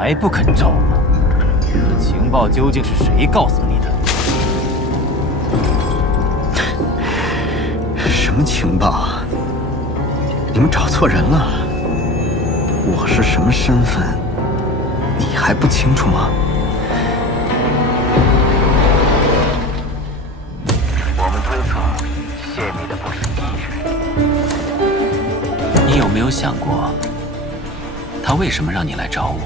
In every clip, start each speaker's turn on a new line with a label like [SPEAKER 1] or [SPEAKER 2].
[SPEAKER 1] 还不肯招吗？这情报究竟是谁告诉你的？
[SPEAKER 2] 什么情报？你们找错人了。我是什么身份，你还不清楚吗？
[SPEAKER 3] 我们推测，泄密的不是敌人。
[SPEAKER 4] 你有没有想过，他为什么让你来找我？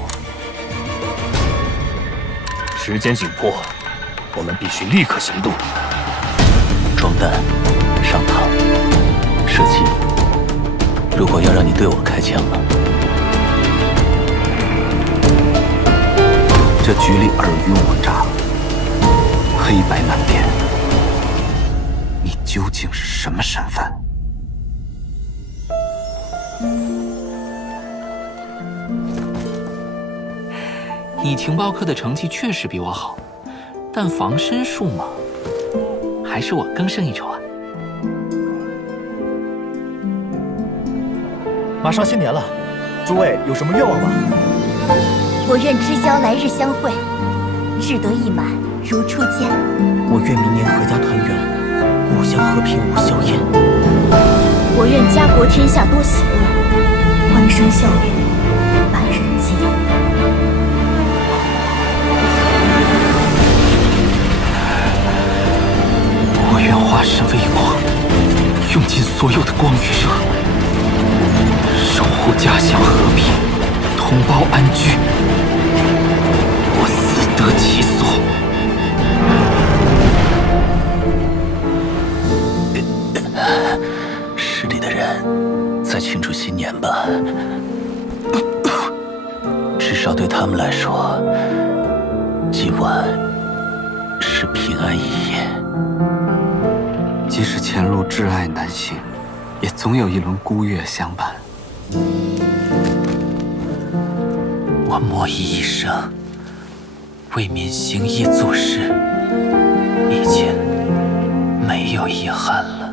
[SPEAKER 1] 时间紧迫，我们必须立刻行动。
[SPEAKER 4] 装弹，上膛，射击。如果要让你对我开枪了，
[SPEAKER 2] 这局里尔虞我诈，黑白难辨。你究竟是什么身份？
[SPEAKER 4] 你情报课的成绩确实比我好，但防身术嘛，还是我更胜一筹啊！
[SPEAKER 5] 马上新年了，诸位有什么愿望吗？
[SPEAKER 6] 我愿知交来日相会，志得意满如初见。
[SPEAKER 5] 我愿明年阖家团圆，故乡和平无硝烟。
[SPEAKER 6] 我愿家国天下多喜乐，欢声笑语
[SPEAKER 2] 所有的光与热，守护家乡和平，同胞安居。我死得其所。
[SPEAKER 4] 市里的人在庆祝新年吧，至少对他们来说，今晚是平安一夜。
[SPEAKER 2] 即使前路挚爱难行，也总有一轮孤月相伴。
[SPEAKER 4] 我莫以一生为民行医做事，已经没有遗憾了。